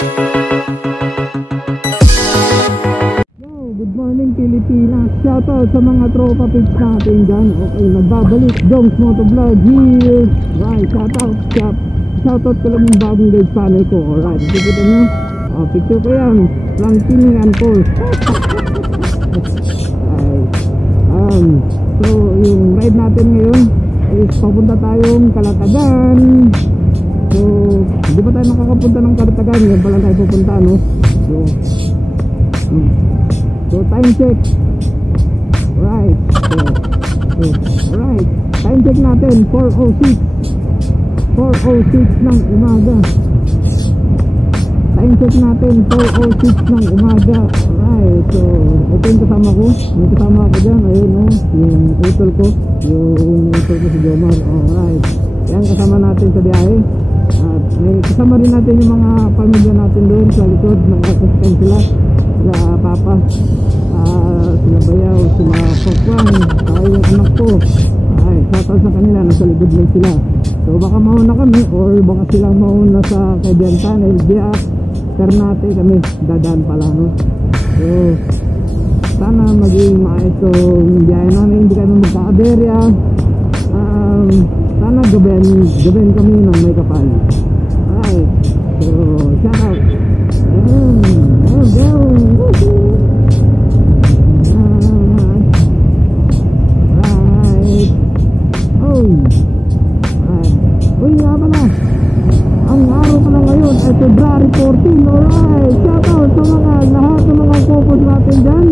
Good morning Pilipinas. Shoutout sa mga tropa pits natin dyan. Okay, nagbabalik Jongs Motovlog here. Right, shoutout ko lang yung bagong guide channel ko. Alright, nakikita nyo? Picture ko yan from Tining and Pulse. Right. So yung ride natin ngayon is papunta tayong Calatagan. So hindi pa tayo makakapunta ng Calatagan, yan pala tayo pupunta, no? So time check. Right. Alright. Time check natin 4:06 ng umaga. Time check natin 4:06 ng umaga. Alright. So ito yung kasama ko. May kasama ako dyan. Ayun, no? Yung utol ko. Yung utol ko si Jomar. Alright. Yan kasama natin sa biyahe. At may kasama rin natin yung mga pamilya natin doon sa likod. Nag-assistant sila. Sila Papa, sila Bayaw, sila Pokwang, saka yung anak ko. Ay, shoutout sa kanila, nasa likod lang sila. So baka mauna kami or baka silang mauna sa Kaibigan Tunnel. Diya, Ternate kami, dadaan pala, no? So sana maging maayos yung biyahe namin, hindi kami magka-aberya. Sana gabihan kami ng may kapal. Alright, so shoutout. Uy nga pala, ang araw pala ngayon ay February 14. Alright, shoutout sa mga lahat ng mga focus natin dyan,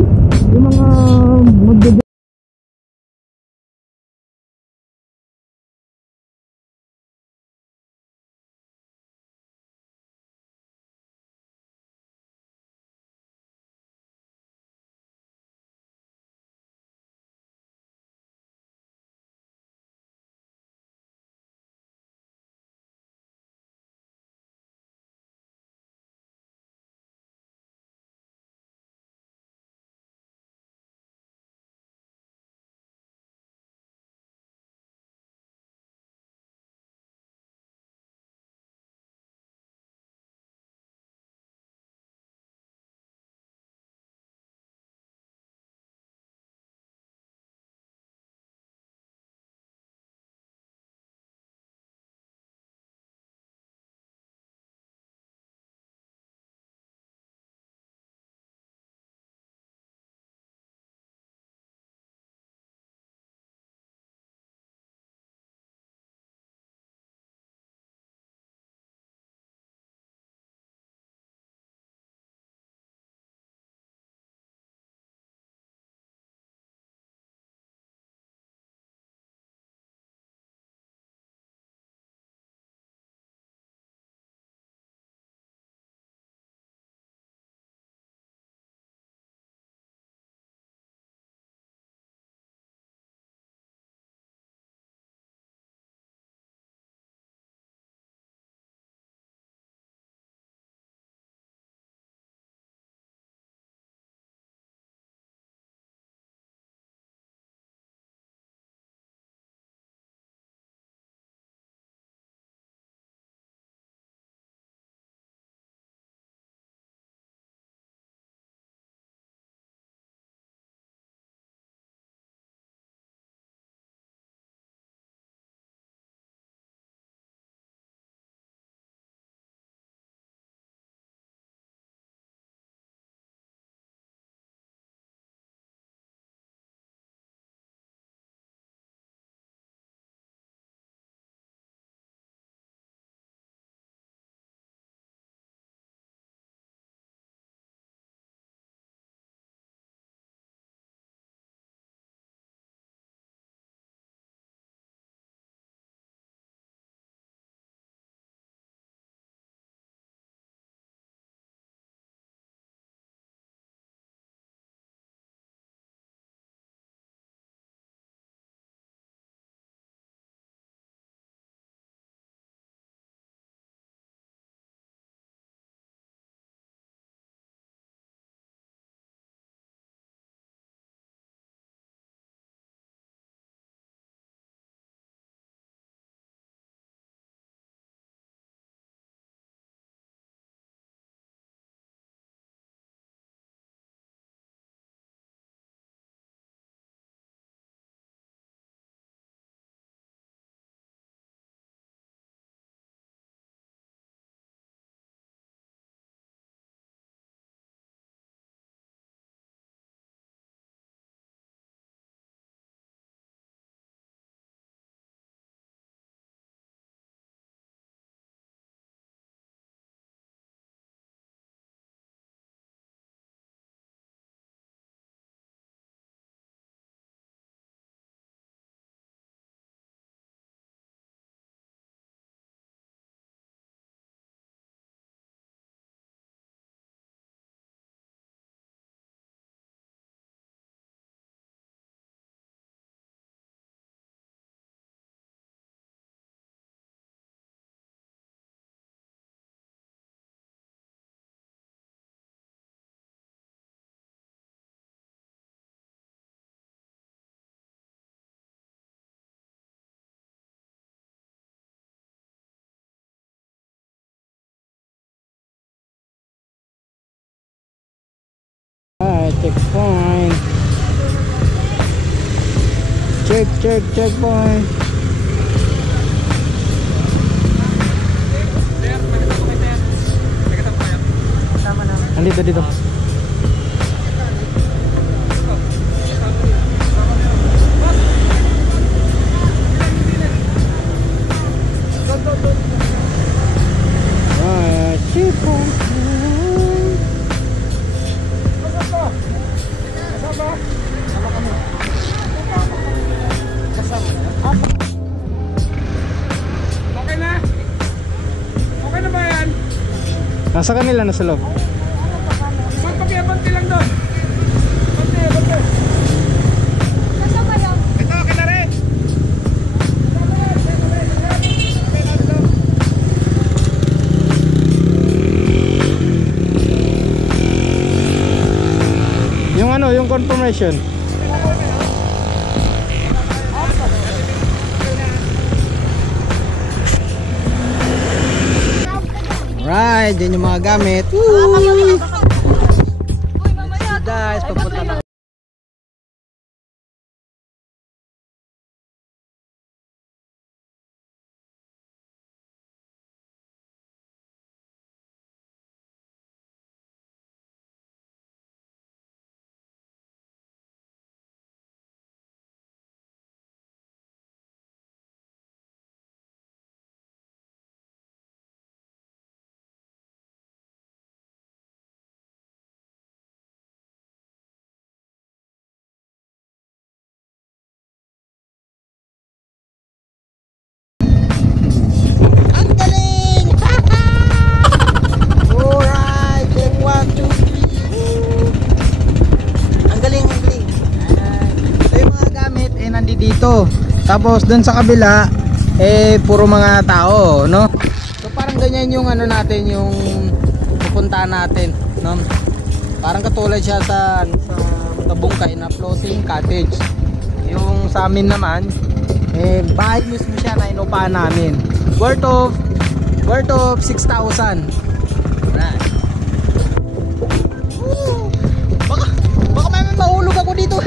yung mga magbe Checkpoint. Andito dito. Checkpoint. Okay na? Okay na ba yan? Nasa kanila na sa loob. Banti lang doon. Banti. Nasa kayo? Ito, okay na rin. Yung ano, yung confirmation. Right, yan yung mga gamit. Woo! Guys, papunta na. Dito. Tapos dun sa kabila puro mga tao, no? So parang ganyan yung ano natin, yung pupuntahan natin, no? Parang katulad siya sa Tabungkay na floating cottage. Yung sa amin naman bahay mismo siya na inupahan namin. Worth of 6,000. Right. Baka may mahulog ako dito.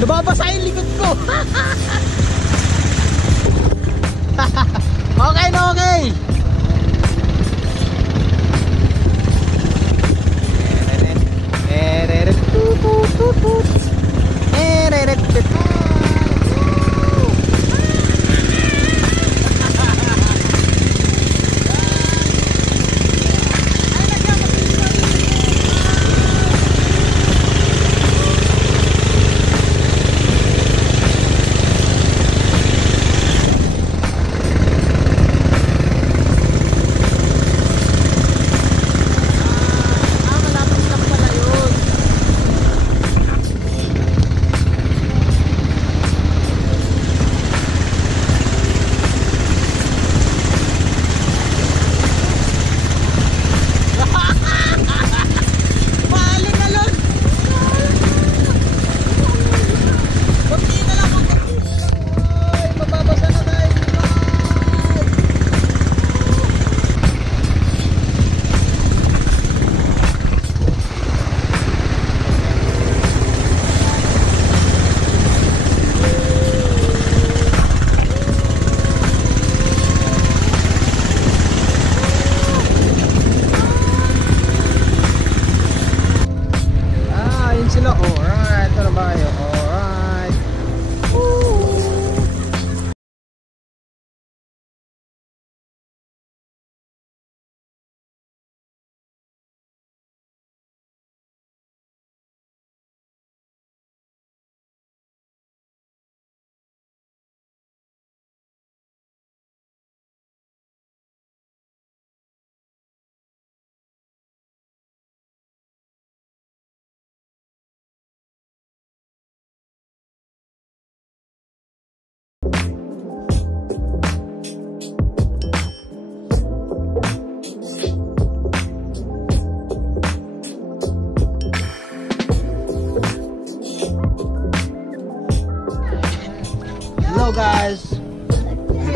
Nababasa yung likod ko.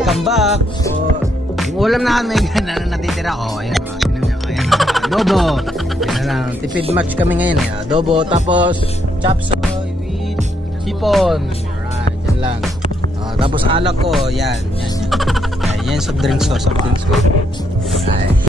welcome back. So, yung ulam namin, na natitira. Ayan. Tingnan nyo. Ayan. Adobo. Ayan lang. Tipid match kami ngayon. Adobo. Tapos, chop suey with sipon. Alright. Yan lang. Tapos alak ko. Yan. Yan soft drinks ko. Alright.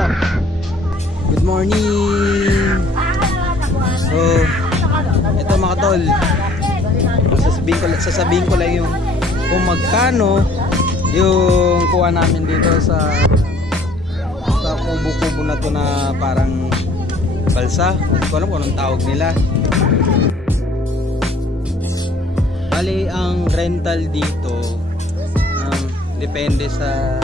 up? Good morning. So, ito mga tol. Sasabihin ko lang yung kung magkano yung kuha namin dito sa kubo-kubo na to na parang balsa. Hindi ko alam kung anong tawag nila. Bali, ang rental dito depende sa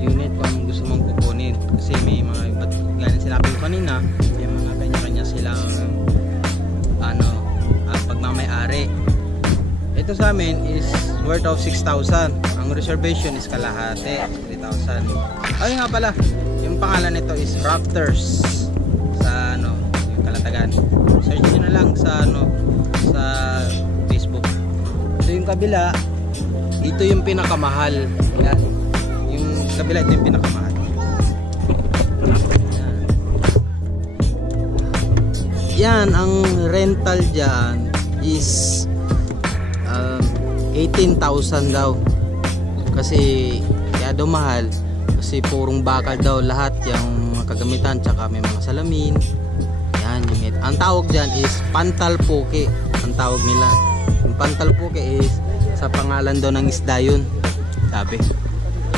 unit kung gusto mong kukunin. Kasi may mga iba't galing sinabi ko kanina, may mga kanya-kanya silang pagmamay-ari. Ito sa amin is worth of 6,000. Ang reservation is kalahati, 3,000. Ay nga pala, yung pangalan nito is Raptors sa yung Kalatagan. Search nyo na lang sa sa Facebook. So yung kabila, ito yung pinakamahal. Yan. Yung kabila, ito yung pinakamahal. Yan, ang rental dyan is 18,000 daw. Kasi kaya daw mahal kasi purong bakal daw lahat yung kagamitan, tsaka may mga salamin. Yan, ang tawag dyan is pantal poke. Ang tawag nila. Yung pantal poke is sa pangalan daw ng isda yun, sabi.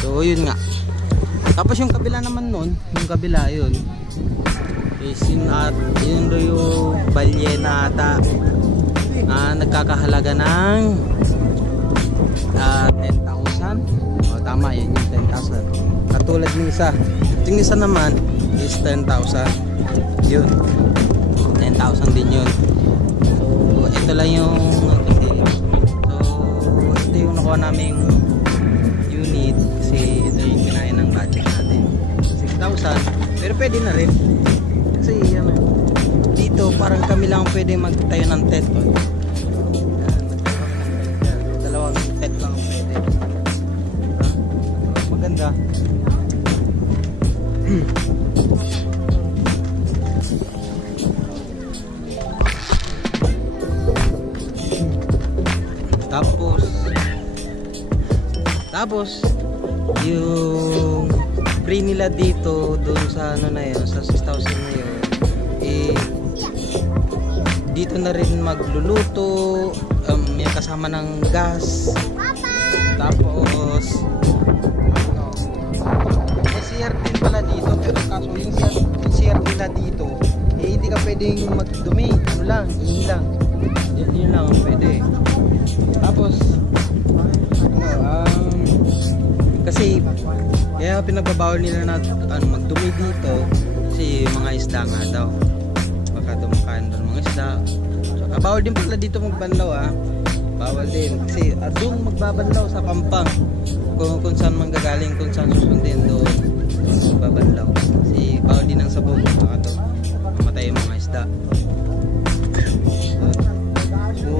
So yun nga. Tapos yung kabila naman nun, yung kabila yun is yun daw yung balyena ata na nagkakahalaga ng 10,000. O tama, yun yung 10,000. Katulad ng isa. Yung isa naman is 10,000. Yun, 10,000 din yun. So ito lang yung ito yung nakuha naming unit kasi ito yung kinaya ng budget natin, 6,000. Pero pwede na rin kasi dito parang kami lang pwede magtayo ng tent. Dalawang tent lang pwede. Maganda. Tapos yung free nila dito doon sa na yun, sa 6,000 na yun, dito na rin magluluto, may kasama ng gas. Tapos may CR din pala dito, pero kaso yung CR nila dito hindi ka pwedeng magdumi, ihi lang yun lang ang pwede. Tapos kasi kaya pinagbabawal nila na magdumi dito kasi mga isda nga daw, baka dumakain doon mga isda. Saka bawal din pala dito magbanlaw, bawal din kasi doon magbabanlaw sa Pampang, kung saan manggagaling, kung saan susundin doon magbabanlaw kasi bawal din ang sabog, baka doon mamatay yung mga isda. So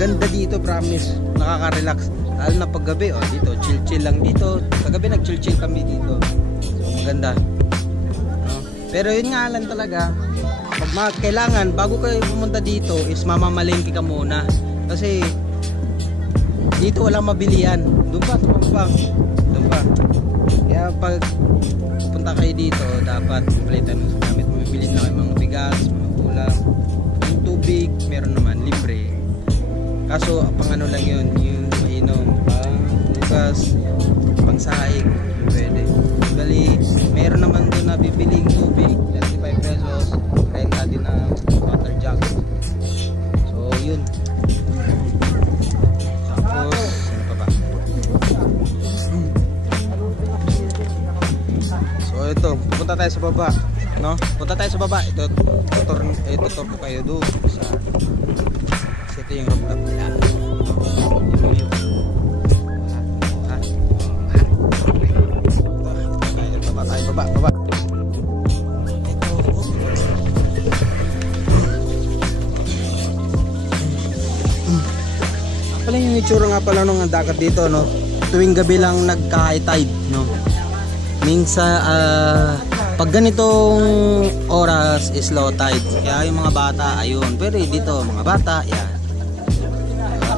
maganda dito, promise, nakaka-relax lalo na paggabi. Dito chill lang dito, kagabi nag-chill kami dito, so maganda. Pero yun nga lang talaga, kailangan bago kayo pumunta dito is mamamalengke ka muna kasi dito walang mabilian. Doon pa sa Pampang, doon pa. Kaya pag pupunta kayo dito dapat palitan ng gamit, mamimili na kayo mga bigas, mga ulam, yung tubig meron naman libre. Kaso pang lang yun, yung mainom, pang bukas, pang sahig, pwede. Bali, meron naman doon na bibiling tubig, 35 pesos, renta din na water jug. So yun. Tapos ano pa ba? So ito, punta tayo sa baba, no? Punta tayo sa baba. Ito ko kayo doon sa ito yung rooftop nila. Baba. Pala yung itsura nga pala nung dagat dito, no? Tuwing gabi lang nagka-high tide, no? Minsan pag ganitong oras is low tide. Kaya yung mga bata, ayun. Pero dito, mga bata, yan.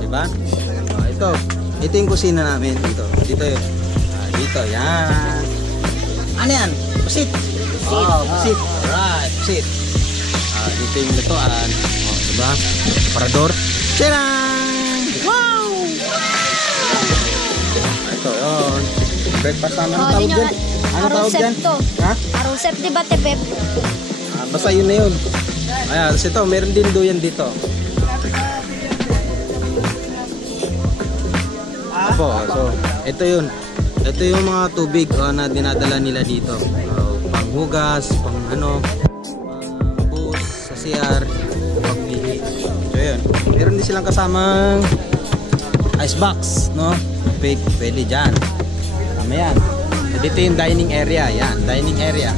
Diba? Ito yung kusina namin dito. Dito yun. Dito, yan. Ano yan? Pusit. Oh, pusit. Alright, pusit. Dito yung lutuan. Oh, diba? Parador. Tcharam! Wow! Ito, yun. Breakfast naman. Ano tawag dyan? Ano tawag dyan? Ha? Arusep, di ba, Tepep? Basta yun na yun. Ayan, ito, meron din duyan dito. Opo, so, ito yun. Ito yung mga tubig na dinadala nila dito. Panghugas, pang bus, sa CR, pagbihi. So yun. Meron din silang kasamang ice box, no? Pwede dyan. Tama yan. Dito yung dining area. Yan, dining area.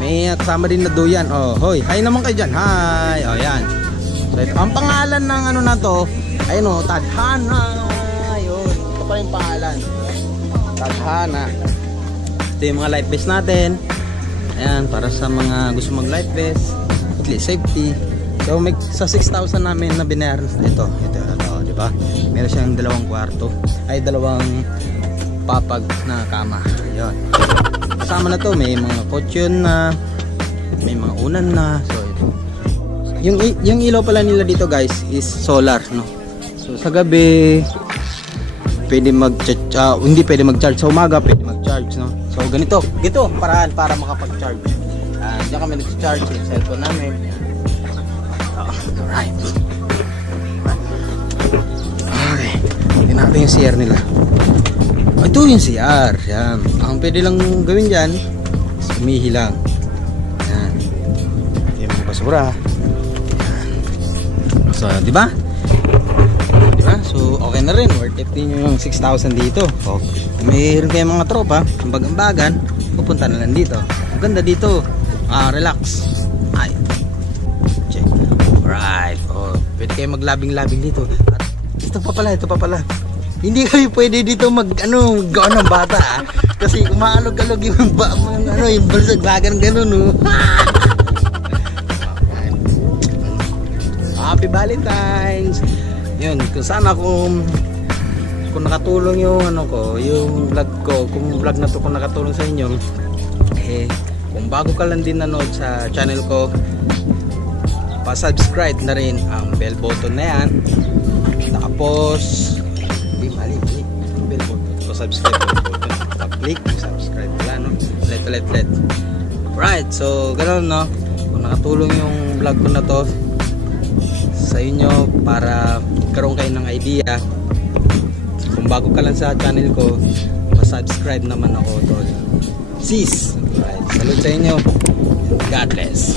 May kasama din na duyan. Hoy, hi naman kayo dyan. Hi. Yan. So ito, ang pangalan ng na to, ayun Tadhana. Ayun. Ito pa yung pangalan. Tadhana. Ito yung mga life vest natin. Ayan, para sa mga gusto mag life vest, at least safety. So may sa 6,000 namin na binayaran ito, di ba? Meron siyang 2 kwarto, ay 2 papag na kama. Ayun. Kasama na to, may mga kutsyon na, may mga unan na. So ito. Yung ilaw pala nila dito guys is solar, no? So sa gabi pwede hindi pwede mag-charge. Sa umaga pwede mag-charge, no? So ganito paraan para makapag-charge. Diyan kami nag-charge yung cellphone namin. Alright. Okay. Tingnan natin yung CR nila. Ito yung CR. Yan. Ang pwede lang gawin dyan is umihi lang. Yan. Yung mga basura. Yan. So, di ba? So, okay na rin. Worth it din yung 6,000 dito. So, kung mayroon kayong mga tropa, ambag-ambagan, pupunta na lang dito. Ang ganda dito. Relax. Ay. Check. Alright. Pwede kayong maglabing-labing dito. At ito pa pala. Hindi kami pwede dito gawa ng bata kasi umaalog-alog yung yung balsag bagan ganun, no. Happy Valentine's. Yun, kung sana kung nakatulong yung yung vlog ko, kung vlog na to kung nakatulong sa inyo, kung bago ka lang din nanood sa channel ko, pa-subscribe na rin ang bell button na yan. Tapos mali bell button. So subscribe button. Click subscribe pala, no? Let. Right, so ganoon, no? Kung nakatulong yung vlog ko na to sa inyo para karoon kayo ng idea, kung bago ka lang sa channel ko, pa-subscribe naman ako, tol. Sis! Right, salute sa inyo. God bless.